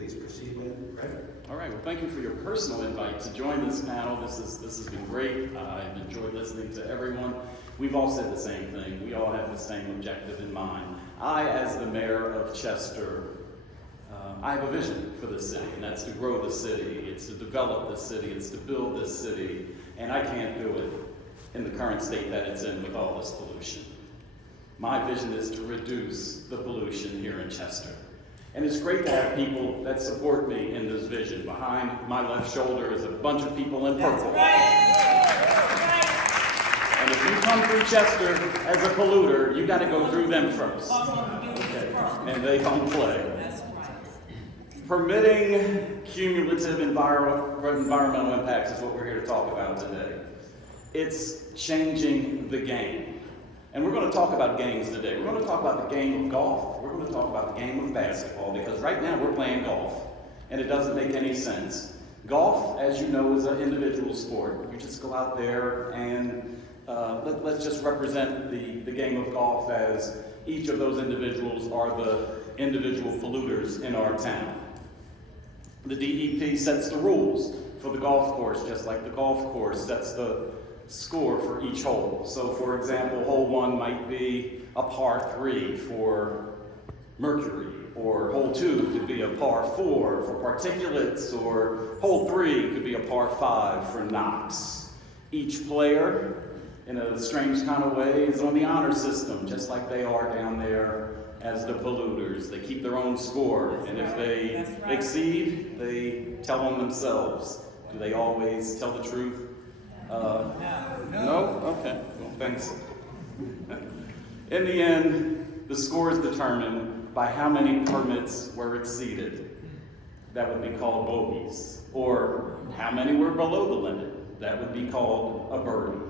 please proceed with prayer. All right, well, thank you for your personal invite to join this panel. This has been great. I've enjoyed listening to everyone. We've all said the same thing. We all have the same objective in mind. I, as the mayor of Chester, I have a vision for the city, and that's to grow the city. It's to develop the city. It's to build this city, and I can't do it in the current state that it's in with all this pollution. My vision is to reduce the pollution here in Chester. And it's great to have people that support me in this vision. Behind my left shoulder is a bunch of people in purple. And if you come through Chester as a polluter, you got to go through them first. Okay. And they don't play. Permitting cumulative environmental impacts is what we're here to talk about today. It's changing the game. And we're going to talk about games today. We're going to talk about the game of golf. We're going to talk about the game of basketball, because right now we're playing golf, and it doesn't make any sense. Golf, as you know, is an individual sport. You just go out there and let's just represent the game of golf as each of those individuals are the individual polluters in our town. The DEP sets the rules for the golf course, just like the golf course sets the score for each hole. So, for example, hole 1 might be a par 3 for mercury, or hole 2 could be a par 4 for particulates, or hole 3 could be a par 5 for NOx. Each player, in a strange kind of way, is on the honor system, just like they are down there as the polluters. They keep their own score, and if they exceed, they tell on themselves. Do they always tell the truth? No? Okay. Well, thanks. In the end, the score is determined by how many permits were exceeded. That would be called bogeys. Or how many were below the limit. That would be called a birdie.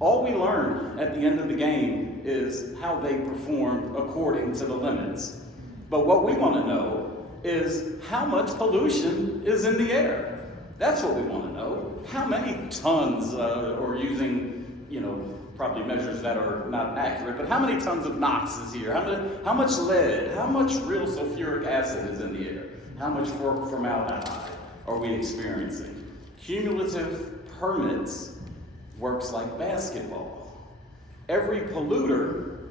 All we learn at the end of the game is how they performed according to the limits. But what we want to know is how much pollution is in the air. That's what we want to know. How many tons, or using, probably measures that are not accurate, but how many tons of NOx is here? How much lead? How much real sulfuric acid is in the air? How much formaldehyde are we experiencing? Cumulative permits works like basketball. Every polluter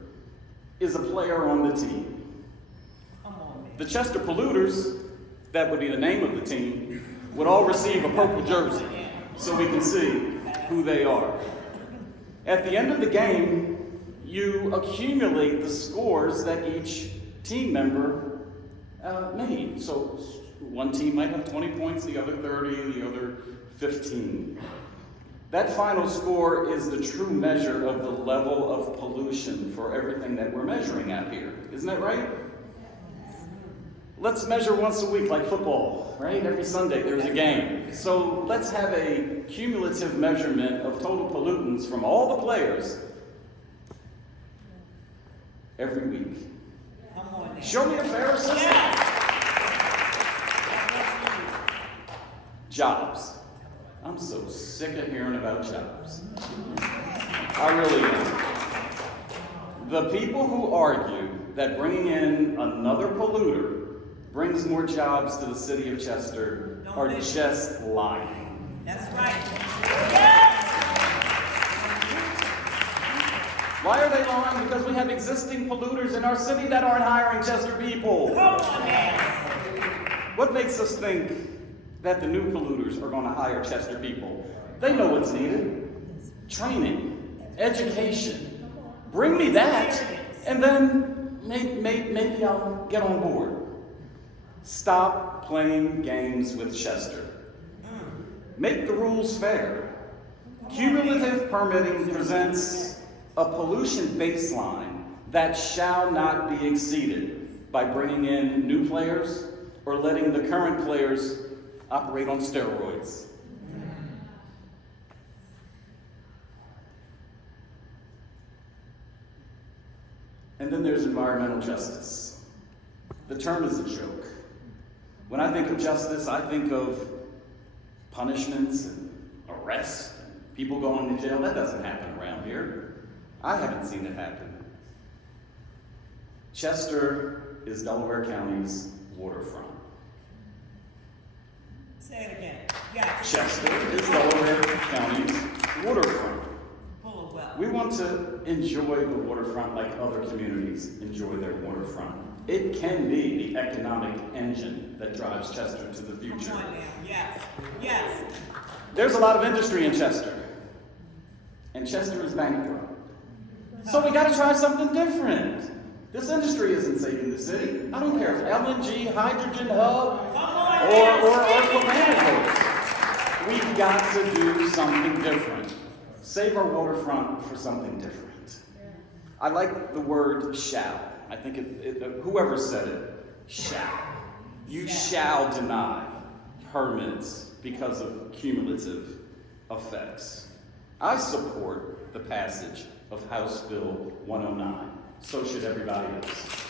is a player on the team. The Chester Polluters, that would be the name of the team, would all receive a purple jersey so we can see who they are. At the end of the game, you accumulate the scores that each team member made. So one team might have 20 points, the other 30, the other 15. That final score is the true measure of the level of pollution for everything that we're measuring out here. Isn't that right? Let's measure once a week like football, right? Every Sunday there's a game. So let's have a cumulative measurement of total pollutants from all the players every week. Show me a fair system. Jobs. I'm so sick of hearing about jobs. I really am. The people who argue that bringing in another polluter brings more jobs to the city of Chester are just lying. That's right. Why are they lying? Because we have existing polluters in our city that aren't hiring Chester people. What makes us think that the new polluters are going to hire Chester people? They know what's needed. Training, education. Bring me that, and then maybe I'll get on board. Stop playing games with Chester. Make the rules fair. Cumulative permitting presents a pollution baseline that shall not be exceeded by bringing in new players or letting the current players operate on steroids. And then there's environmental justice. The term is a joke. When I think of justice, I think of punishments and arrests, and people going to jail. That doesn't happen around here. I haven't seen it happen. Chester is Delaware County's waterfront. Say it again. Yes. Chester is Delaware County's waterfront. Full of well. We want to enjoy the waterfront like other communities enjoy their waterfront. It can be the economic engine that drives Chester to the future. Come on now. Yes. Yes. There's a lot of industry in Chester, and Chester is bankrupt. So we got to try something different. This industry isn't saving the city. I don't care if LNG, hydrogen hub, or Cumulative. We've got to do something different. Save our waterfront for something different. I like the word shall. I think whoever said it, shall. You shall deny permits because of cumulative effects. I support the passage of House Bill 109. So should everybody else.